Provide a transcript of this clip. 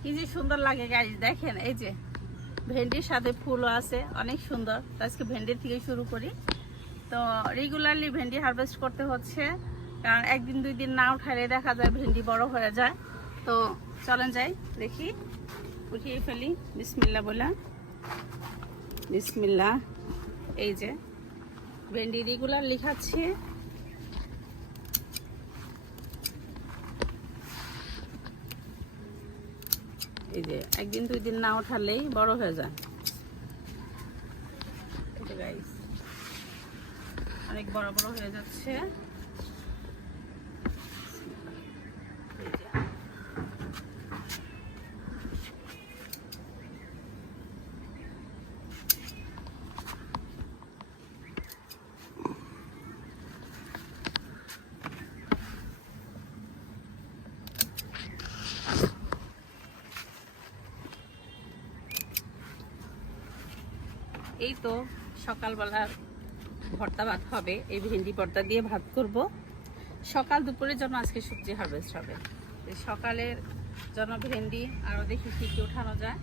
কি যে সুন্দর লাগে গাইস, দেখেন এই যে ভেন্ডির সাথে ফুলও আছে, অনেক সুন্দর। তো আজকে ভেন্ডির থেকে শুরু করি। তো রেগুলারলি ভেন্ডি হারভেস্ট করতে হচ্ছে, কারণ একদিন দুই দিন না উঠাইলে দেখা যায় ভেন্ডি বড় হয়ে যায়। তো চলেন যাই, দেখি উঠিয়ে ফেলি। বিসমিল্লাহ বলা, বিসমিল্লাহ। এই যে ভেন্ডি রেগুলার লিখাচ্ছি। এই যে একদিন দুই দিন না ওঠালেই বড় হয়ে যায়। অনেক বড় বড় হয়ে যাচ্ছে। এই তো সকালবেলার ভর্তা ভাত হবে, এই ভেন্ডি ভর্তা দিয়ে ভাত করব। সকাল দুপুরের জন্য আজকে সবজি হারভেস্ট হবে। সকালের জন্য ভেন্ডি আরও দেখি কী কী উঠানো যায়।